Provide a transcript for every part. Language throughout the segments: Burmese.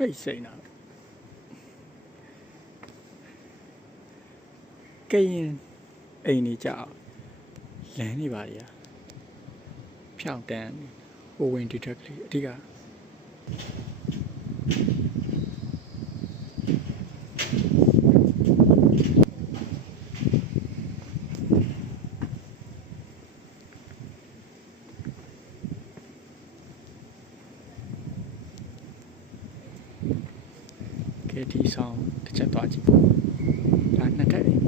တိတ်စိမ့်တာကရင်အိမ်နေကြအောင်လမ်းနေပါလေဖြောင်းတန်းဟိုဝင်ဒီထက်ကလေးအဓိကဒီဆောင်တစ်ချက်သွားကြည့်ဒါနှစ်ထပ်အိမ်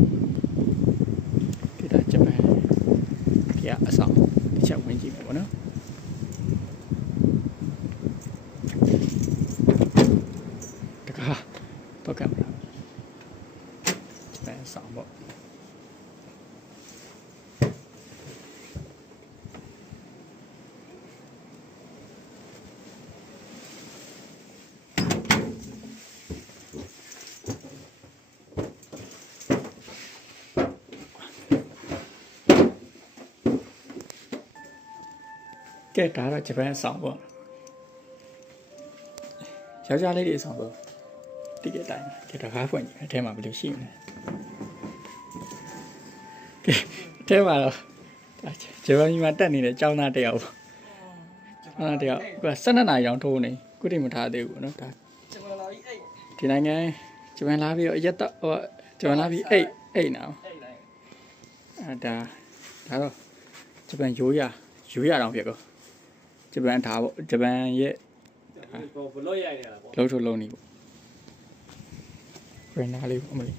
ဒီဒါဂျပန်ဒီကအဆောင်တစ်ချက်ဝင်ကြည့်မယ်ပေါ့နော်တကားတော့ကင်မရာဂျပန်အဆောင်ပေါ့ကဲဒါတော့ဂျပန်အဆောင်ပေါ့ယောက်ျားလေးတွေအဆောင်ပေါ့တိကျတိုင်းကဲတကားဖွင့်ကြည့်အထဲမှာဘယ်လိုရှိမလဲကဲအထဲမှာတော့ဂျပန်ပြည်မှာတက်နေတဲ့ကျောင်းသားတယောက်ပေါ့ကျောင်းသားတယောက်က12နာရီတောင်ထိုးနေခုတိမထားသေးဘူးနော်ဒါဂျပန်လာပြီးဒီနိုင်ငံဂျပန်လာပြီးအရက်တော့ဟိုဂျပန်လာပြီးအိတ်နာဒါတော့ဂျပန်ရိုးရတော့ဖြစ်ကောဂျပန်ထားပေါ့ဂျပန်ရဲ့ဘလို့ရိုက်နေတာပေါ့လုံးထုတ်လုံးနေပေါ့ပရင်နာလေးပေါ့အမလေး